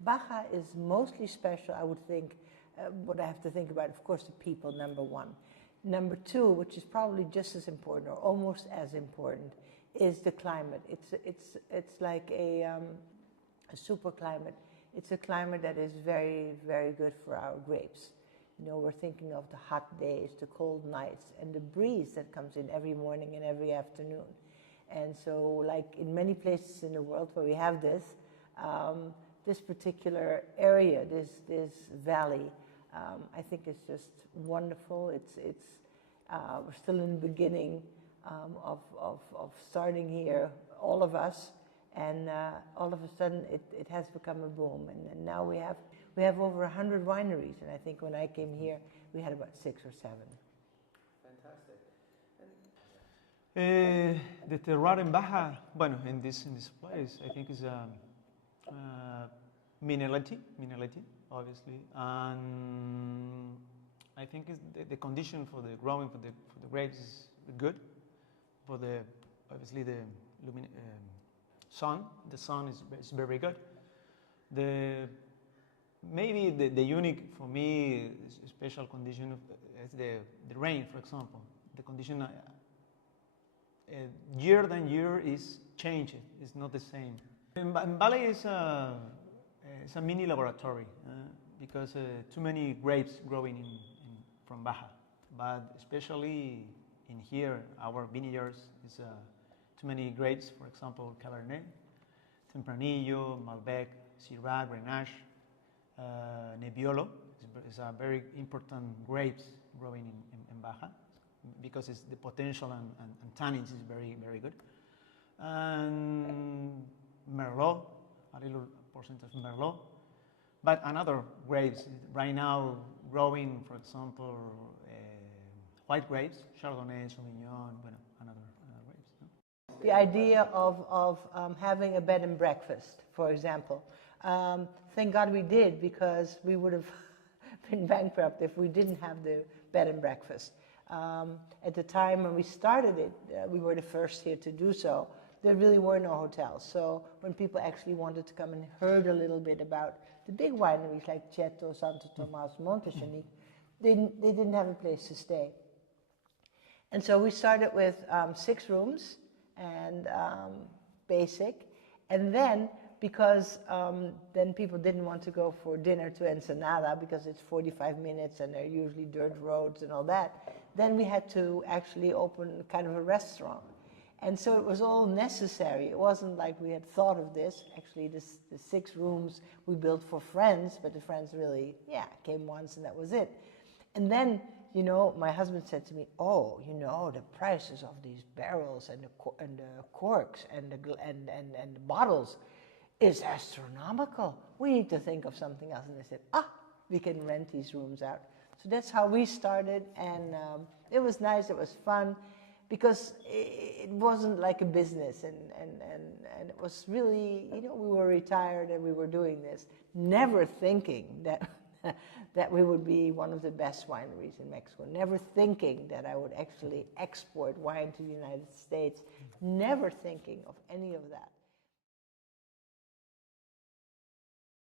Baja is mostly special, I would think, what I have to think about, of course, the people, number one. Number two, which is probably just as important or almost as important, is the climate. It's like a super climate. It's a climate that is very, very good for our grapes. You know, we're thinking of the hot days, the cold nights, and the breeze that comes in every morning and every afternoon. And so, like in many places in the world where we have this, this particular area, this valley, I think it's just wonderful. We're still in the beginning of starting here, all of us, and all of a sudden it has become a boom. And now we have over 100 wineries, and I think when I came here we had about 6 or 7. Fantastic. The terroir in Baja, bueno, in this place, I think is minerality, obviously, and I think the condition for the growing for the grapes is good. For obviously the sun, the sun is very good. Maybe the unique for me special condition is the rain, for example. The condition year than year is changing. It's not the same. And Valley is a mini laboratory because too many grapes growing from Baja, but especially in here, our vineyards is too many grapes. For example, Cabernet, Tempranillo, Malbec, Syrah, Grenache, Nebbiolo is a very important grapes growing in Baja because it's the potential and tannins is very, very good. And Merlot, a little percentage of Merlot. But another grapes right now growing, for example, white grapes, Chardonnay, Sauvignon, bueno, another grapes. No? The idea of having a bed and breakfast, for example. Thank God we did, because we would have been bankrupt if we didn't have the bed and breakfast. At the time when we started it, we were the first here to do so. There really were no hotels. So when people actually wanted to come and heard a little bit about the big wineries like Cheto, Santo Tomas, Montechenique, they didn't have a place to stay. And so we started with 6 rooms and basic. And then, because then people didn't want to go for dinner to Ensenada because it's 45 minutes and they're usually dirt roads and all that, then we had to actually open kind of a restaurant. And so it was all necessary. It wasn't like we had thought of this. Actually, the 6 rooms we built for friends, but the friends really, came once and that was it. And then, you know, my husband said to me, "Oh, you know, the prices of these barrels and the corks and the bottles is astronomical. We need to think of something else." And they said, we can rent these rooms out. So that's how we started, and it was nice, it was fun, because it wasn't like a business, and it was really, you know, we were retired and we were doing this, never thinking that that we would be one of the best wineries in Mexico, never thinking that I would actually export wine to the United States, never thinking of any of that.